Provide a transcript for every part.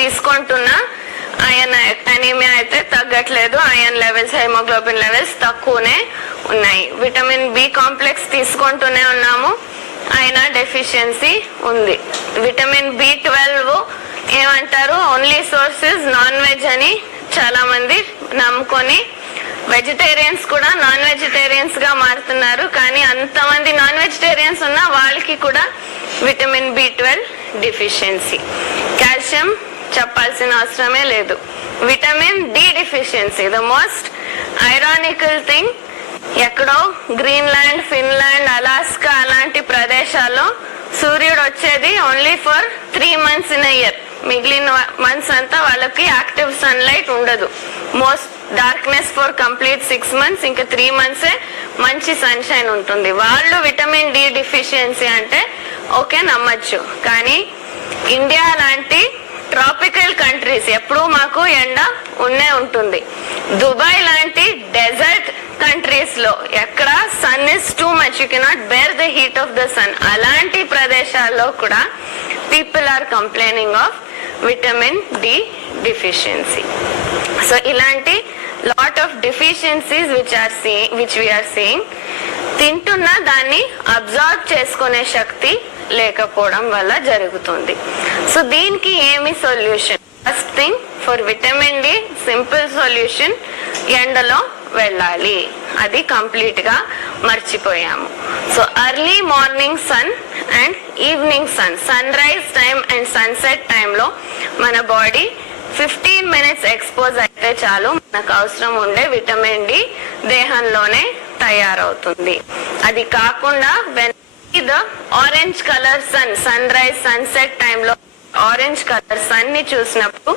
తీసుకుంటున్నా iron anaemia అయితే తగ్గట్లేదు. ఐరన్ లెవెల్స్, హెమోగ్లోబిన్ లెవెల్స్ తక్కువనే ఉన్నాయి. విటమిన్ బి కాంప్లెక్స్ తీసుకుంటూనే ఉన్నాము, అయినా డెఫిషియన్సీ ఉంది. విటమిన్ B12 ఏమంటారు, ఓన్లీ సోర్సెస్ నాన్ వెజ్ అని చాలా మంది నమ్ముకొని వెజిటేరియన్స్ కూడా నాన్ వెజిటేరియన్స్ గా మారుతున్నారు. కానీ అంతమంది నాన్ వెజిటేరియన్స్ ఉన్నా వాళ్ళకి కూడా విటమిన్ B12 డెఫిషియన్సీ. కాల్షియం చెప్పాల్సిన అవసరమే లేదు. Vitamin D deficiency, the most ironical thing, ఎక్కడో గ్రీన్లాండ్, ఫిన్లాండ్, అలాస్కా అలాంటి ప్రదేశాల్లో సూర్యుడు వచ్చేది only for 3 months in year. మిగిలిన మంత్స్ అంతా వాళ్ళకి యాక్టివ్ సన్లైట్ ఉండదు. Most darkness for complete 6 months, ఇంకా 3 months మంచి సన్షైన్ ఉంటుంది. వాళ్ళు విటమిన్ డి డెఫిషియన్సీ అంటే ఓకే నమ్మచ్చు. కానీ ఇండియా లాంటి ట్రాపికల్ కంట్రీస్ ఎప్పుడు మాకు ఎండ ఉన్నే ఉంటుంది. దుబాయ్ లాంటి డెజర్ట్ కంట్రీస్ లో ఎక్కడ sun is too much, you cannot bear the heat of the sun, అలాంటి ప్రదేశాల్లో కూడా people are complaining of vitamin D deficiency. So ఇలాంటి lot of deficiencies which we're seeing, తింటున్న దాన్ని అబ్జర్వ్ చేసుకునే శక్తి లేకపోవడం వల్ల జరుగుతుంది. సో దీనికి ఏమి solution? First thing, for vitamin D simple solution, ఎండలో వెళ్ళాలి. అది కంప్లీట్ గా మర్చిపోయాము. So early morning sun and evening sun, sunrise time and sunset టైంలో మన బాడీ 15 minutes ఎక్స్పోజ్ అయితే చాలు, మనకు అవసరం ఉండే విటమిన్ డి దేహంలోనే తయారవుతుంది. అది కాకుండా the orange colour sun, sunrise sunset టైంలో ఆరెంజ్ కలర్ సన్ ని చూసినప్పుడు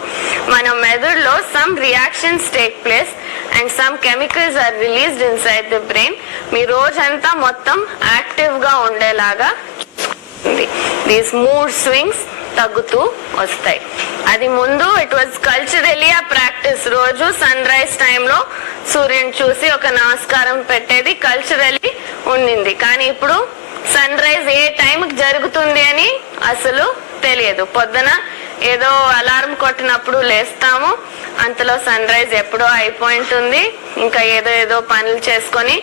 మన మెదడులో some reactions take place and some chemicals are released inside the brain. మీ రోజంతా మొత్తం యాక్టివ్ గా ఉండేలాగా చూసుకుంటుంది. దీస్ మూడ్ స్వింగ్స్ తగ్గుతూ వస్తాయి. అది ముందు ఇట్ వాజ్ కల్చరల్లీ ఆ ప్రాక్టీస్. రోజు సన్ రైజ్ టైంలో సూర్యుని చూసి ఒక నమస్కారం పెట్టేది కల్చరల్లీ ఉండింది. కానీ ఇప్పుడు సన్ రైజ్ ఏ టైంకి జరుగుతుంది అని అసలు తెలియదు. పొద్దున ఏదో అలారం కొట్టినప్పుడు లేస్తాము, అంతలో సన్ రైజ్ ఎప్పుడో అయిపోయింటుంది. ఇంకా ఏదో పనులు చేసుకొని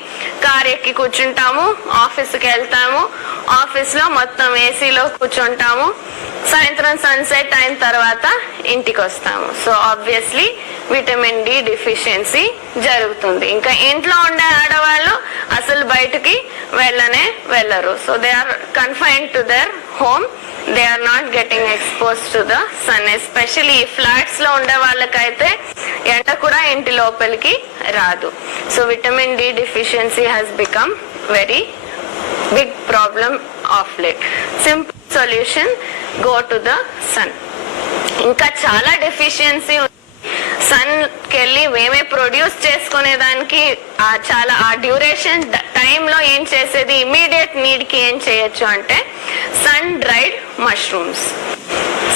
కార్ ఎక్కి కూర్చుంటాము, ఆఫీస్కి వెళ్తాము, ఆఫీస్ లో మొత్తం ఏసీలో కూర్చుంటాము. సాయంత్రం సన్సెట్ అయిన తర్వాత ఇంటికి వస్తాము. So obviously vitamin D deficiency జరుగుతుంది. ఇంకా ఇంట్లో ఉండే ఆడవాళ్ళు అసలు బయటకి వెళ్ళరు. So they are confined to their home, they are not getting expose to the sun. Especially ఈ ఫ్లాట్స్ లో ఉండే వాళ్ళకైతే ఎండ కూడా ఇంటి లోపలికి రాదు. So vitamin D deficiency has become very big problem of late. Simple solution, go to the sun. ఇంకా చాలా డెఫిషియన్సీ సన్ కెళ్ళి మేమే ప్రొడ్యూస్ చేసుకునే దానికి చాలా ఆ డ్యూరేషన్ టైంలో ఏం చేసేది, ఇమీడియట్ నీడ్ కి ఏం చేయొచ్చు అంటే సన్ డ్రైడ్ మష్రూమ్స్.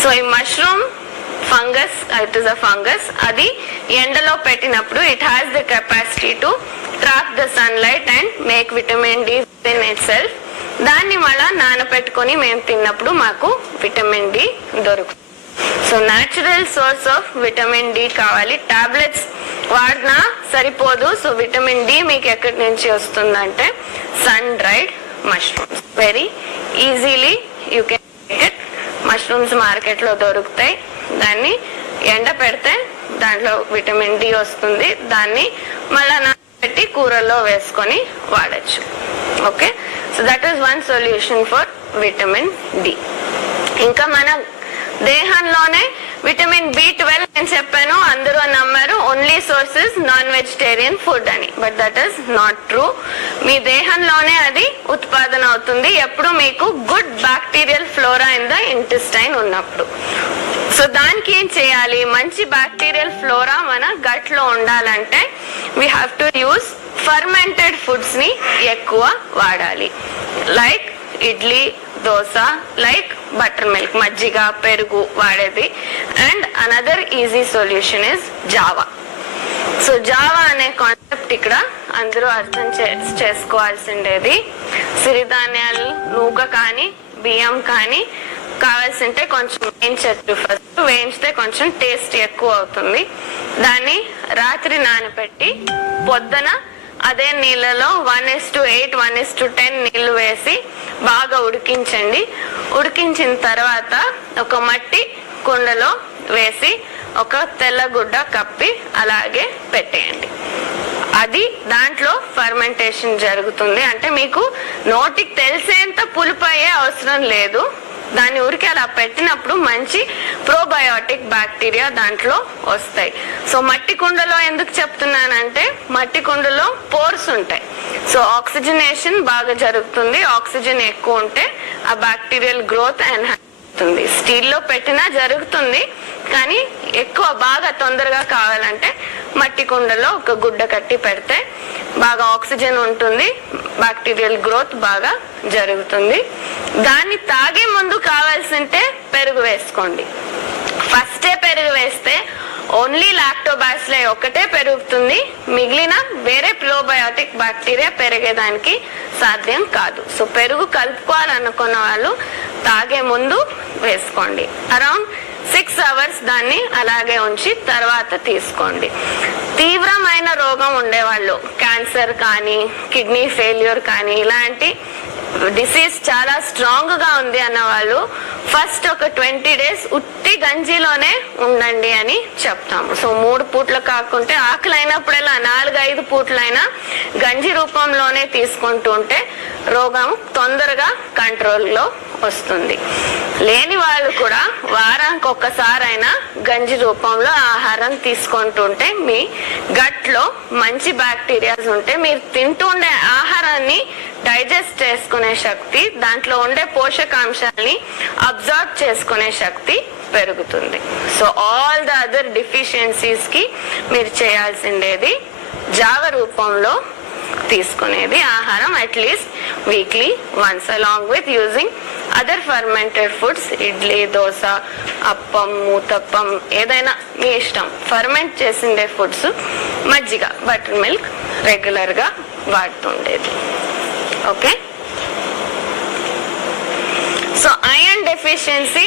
సో ఈ mushroom fungus, it is a fungus, అది ఎండలో పెట్టినప్పుడు it has the capacity to trap the sunlight and make vitamin D in itself. దాన్ని మళ్ళా నానపెట్టుకొని మేము తిన్నప్పుడు మాకు విటమిన్ డి దొరుకుతుంది. So natural source of vitamin D కావాలి. టాబ్లెట్స్ వాడినా సరిపోదు. సో విటమిన్ డి మీకు ఎక్కడి నుంచి వస్తుందంటే sun dried mushrooms. Very easily you can get mushrooms, market లో దొరుకుతాయి. దాన్ని ఎండ పెడితే దాంట్లో విటమిన్ డి వస్తుంది. దాన్ని మళ్ళా నానబెట్టి కూరల్లో వేసుకొని వాడచ్చు. Okay, so that is one solution for vitamin D. ఇంకా మన దేహంలోనే విటమిన్ B12 అని చెప్పాను, అందరూ నమ్మారు only sources non vegetarian food అని. But that is not true. మీ దేహంలోనే అది ఉత్పాదన అవుతుంది ఎప్పుడు మీకు good bacterial flora in the intestine ఉన్నప్పుడు. సో దానికి ఏం చేయాలి, మంచి బ్యాక్టీరియల్ ఫ్లోరా మన గట్ లో ఉండాలంటే we have to use fermented foods ని ఎక్కువ వాడాలి. Like idli, dosa, like butter milk, మజ్జిగ, పెరుగు వాడేది. And another easy solution is Java. So Java అనే కాన్సెప్ట్ ఇక్కడ అందరూ అర్థం చేసుకోవాల్సిండేది. సిరిధాన్యాలు, నూక కానీ బియ్యం కానీ కావాల్సింటే కొంచెం వేయించచ్చు. ఫస్ట్ వేయించితే కొంచెం టేస్ట్ ఎక్కువ అవుతుంది. దాన్ని రాత్రి నానబెట్టి పొద్దున అదే నీళ్ళలో 1:8, 1:10 నీళ్లు వేసి బాగా ఉడికించండి. ఉడికించిన తర్వాత ఒక మట్టి కుండలో వేసి ఒక తెల్లగుడ్డ కప్పి అలాగే పెట్టేయండి. అది దాంట్లో ఫర్మెంటేషన్ జరుగుతుంది. అంటే మీకు నోటికి తెలిసేంత పులుపు అయ్యే అవసరం లేదు. దాన్ని ఊరికి అలా పెట్టినప్పుడు మంచి ప్రోబయోటిక్ బ్యాక్టీరియా దాంట్లో వస్తాయి. సో మట్టి కుండలో ఎందుకు చెప్తున్నానంటే మట్టి కుండలో పోర్స్ ఉంటాయి. సో ఆక్సిజనేషన్ బాగా జరుగుతుంది. ఆక్సిజన్ ఎక్కువ ఉంటే ఆ బ్యాక్టీరియల్ గ్రోత్ ఎన్హాన్స్ అవుతుంది. స్టీల్లో పెట్టినా జరుగుతుంది, కానీ ఎక్కువ బాగా తొందరగా కావాలంటే మట్టి కుండలో ఒక గుడ్డ కట్టి పెడితే బాగా ఆక్సిజన్ ఉంటుంది, బ్యాక్టీరియల్ గ్రోత్ బాగా జరుగుతుంది. దాన్ని తాగే ముందు కావాల్సింటే పెరుగు వేసుకోండి. ఫస్టే పెరుగు వేస్తే ఓన్లీ లాక్టోబాసిల్లే ఒకటే పెరుగుతుంది, మిగిలిన వేరే ప్రోబయోటిక్ బ్యాక్టీరియా పెరిగేదానికి సాధ్యం కాదు. సో పెరుగు కలుపుకోవాలనుకున్న వాళ్ళు తాగే ముందు వేసుకోండి. అరౌండ్ 6 hours దాన్ని అలాగే ఉంచి తర్వాత తీసుకోండి. తీవ్రమైన రోగం ఉండేవాళ్ళు, క్యాన్సర్ కానీ కిడ్నీ ఫెయిల్యూర్ కానీ ఇలాంటి డిసీజ్ చాలా స్ట్రాంగ్ గా ఉంది అన్న వాళ్ళు ఫస్ట్ ఒక 20 days ఉట్టి గంజిలోనే ఉండండి అని చెప్తాము. సో 3 పూట్లు కాకుంటే ఆకలి అయినప్పుడల్లా 4-5 పూట్లైనా గంజి రూపంలోనే తీసుకుంటూ ఉంటే రోగం తొందరగా కంట్రోల్లో వస్తుంది. లేని వాళ్ళు కూడా వారానికి ఒక్కసారైనా గంజి రూపంలో ఆహారం తీసుకుంటుంటే మీ గట్ లో మంచి బ్యాక్టీరియాస్ ఉంటే మీరు తింటుండే ఆహారాన్ని డైజెస్ట్ చేసుకునే శక్తి, దాంట్లో ఉండే పోషకాంశాలని అబ్జర్వ్ చేసుకునే శక్తి పెరుగుతుంది. So all the other deficiencies కి మీరు చేయాల్సిండేది జావ రూపంలో తీసుకునేది ఆహారం at least weekly once, along with using other fermented foods, idli, dosa, appam, uthappam, ఏదైనా మీ ఇష్టం. ఫర్మెంట్ చేసిండే ఫుడ్స్, మజ్జిగ, బటర్ మిల్క్ రెగ్యులర్ గా వాడుతుండేది. Okay, so iron deficiency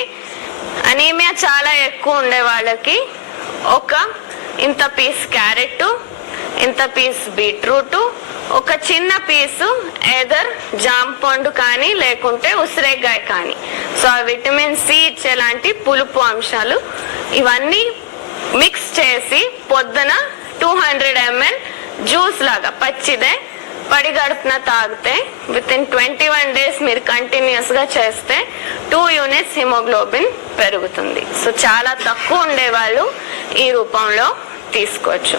anaemia చాలా ఎక్కువ ఉండే వాళ్ళకి ఒక ఇంత పీస్ క్యారెట్, ఇంత పీస్ బీట్రూట్, ఒక చిన్న పీసు ఏదర్ జామ పండు కానీ లేకుంటే ఉసిరేగాయ కానీ, సో ఆ విటమిన్ సి ఇచ్చేలాంటి పులుపు అంశాలు ఇవన్నీ మిక్స్ చేసి పొద్దున 200 ml జ్యూస్ లాగా పచ్చిదే పడిగడుపున తాగితే విత్ ఇన్ 21 days మీరు కంటిన్యూస్ గా చేస్తే 2 units హిమోగ్లోబిన్ పెరుగుతుంది. సో చాలా తక్కువ ఉండేవాళ్ళు ఈ రూపంలో తీసుకోవచ్చు.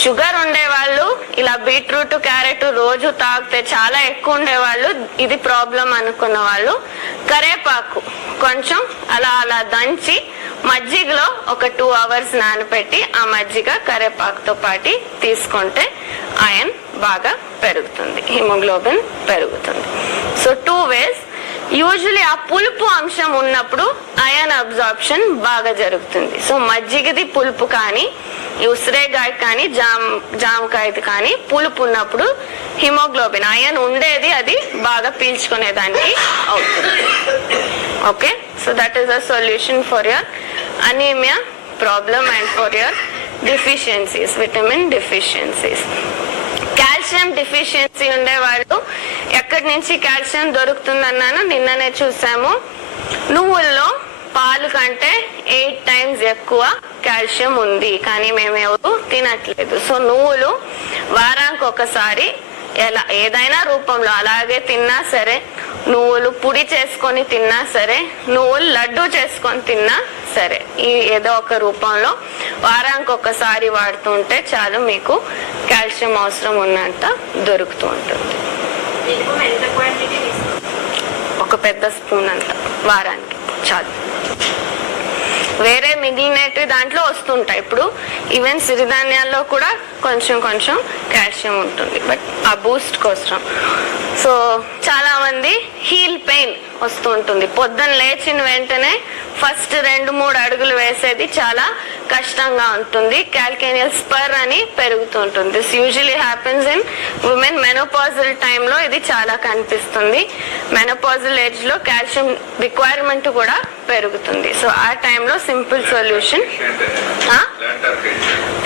షుగర్ ఉండేవాళ్ళు ఇలా బీట్రూట్, క్యారెట్ రోజు తాగితే చాలా ఎక్కువ ఉండేవాళ్ళు, ఇది ప్రాబ్లం అనుకున్న వాళ్ళు కరేపాకు కొంచెం అలా అలా దంచి మజ్జిగలో ఒక 2 hours నానబెట్టి ఆ మజ్జిగ కరేపాకుతో పాటు తీసుకుంటే ఐరన్ బాగా పెరుగుతుంది, హిమోగ్లోబిన్ పెరుగుతుంది. So 2 ways. యూజువలీ ఆ పులుపు అంశం ఉన్నప్పుడు ఐరన్ అబ్జార్ప్షన్ బాగా జరుగుతుంది. సో మజ్జిగది పులుపు కానీ, ఉసిరేగాయ కానీ, జామకాయది కానీ పులుపు ఉన్నప్పుడు హిమోగ్లోబిన్ ఐరన్ ఉండేది అది బాగా పీల్చుకునేదానికి అవుతుంది. Okay, so that is the solution for your anaemia problem and for your deficiencies, vitamin deficiencies. Calcium deficiency ఉండేవాళ్ళు ఎక్కడి నుంచి కాల్షియం దొరుకుతుందన్నాను నిన్ననే చూసాము. నువ్వుల్లో పాలు కంటే 8 times ఎక్కువ కాల్షియం ఉంది, కానీ మేము ఎవరు తినట్లేదు. సో నువ్వులు వారానికి ఒకసారి ఎలా ఏదైనా రూపంలో అలాగే తిన్నా సరే, నువ్వులు పొడి చేసుకొని తిన్నా సరే, నువ్వులు లడ్డు చేసుకొని తిన్నా సరే, ఈ ఏదో ఒక రూపంలో వారానికి ఒకసారి వాడుతుంటే చాలు మీకు కాల్షియం అవసరం ఉన్నంత దొరుకుతూ ఉంటుంది. ఒక పెద్ద స్పూన్ అంత వారానికి చాలు. వేరే మిగిలినవి దాంట్లో వస్తుంటాయి. ఇప్పుడు ఈవెన్ సిరిధాన్యాల్లో కూడా కొంచెం కొంచెం కాల్షియం ఉంటుంది, బట్ ఆ బూస్ట్ కోసం. సో చాలా మంది హీల్ పెయిన్ వస్తూ ఉంటుంది. పొద్దున్న లేచిన వెంటనే ఫస్ట్ 2-3 అడుగులు వేసేది చాలా కష్టంగా ఉంటుంది. క్యాల్కేనియల్ స్పర్ అని పెరుగుతుంటుంది. This usually happens in women menopausal టైంలో ఇది చాలా కనిపిస్తుంది. మెనోపాజల్ ఏజ్ లో కాల్షియం రిక్వైర్మెంట్ కూడా పెరుగుతుంది. సో ఆ టైంలో సింపుల్ సొల్యూషన్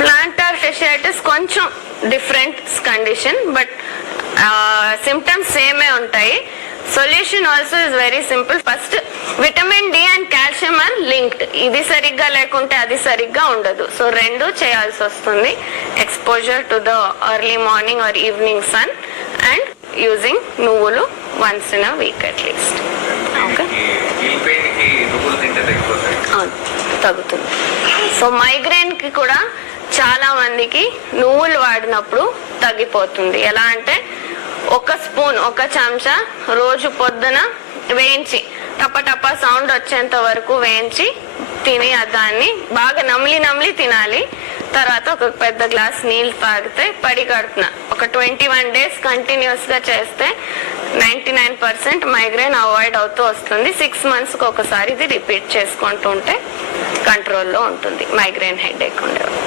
ప్లాంటార్ ఫెషియాటిస్ కొంచెం డిఫరెంట్ కండిషన్, బట్ సిమ్టమ్స్ సేమే ఉంటాయి. Solution also is very simple. First vitamin D and calcium are linked. ఇది సరిగ్గా లేకుంటే అది సరిగ్గా ఉండదు. సో రెండు చేయాల్సి వస్తుంది. Exposure to the early morning or evening sun and using నువ్వులు once in a week at least. Okay, తగ్గుతుంది. సో మైగ్రేన్ కి కూడా చాలా మందికి నువ్వులు వాడినప్పుడు తగ్గిపోతుంది. ఎలా అంటే ఒక స్పూన్, ఒక చెంచా రోజు పొద్దున వేయించి టపటపా సౌండ్ వచ్చేంత వరకు వేయించి తిని దాన్ని బాగా నమిలి తినాలి. తర్వాత ఒక పెద్ద గ్లాస్ నీళ్ళు తాగితే పడి కడుపున ఒక 21 days కంటిన్యూస్ గా చేస్తే 99% మైగ్రేన్ అవాయిడ్ అవుతూ వస్తుంది. 6 months ఒకసారి ఇది రిపీట్ చేసుకుంటూ ఉంటే కంట్రోల్లో ఉంటుంది మైగ్రేన్ హెడేక్ ఉండేవాళ్ళు.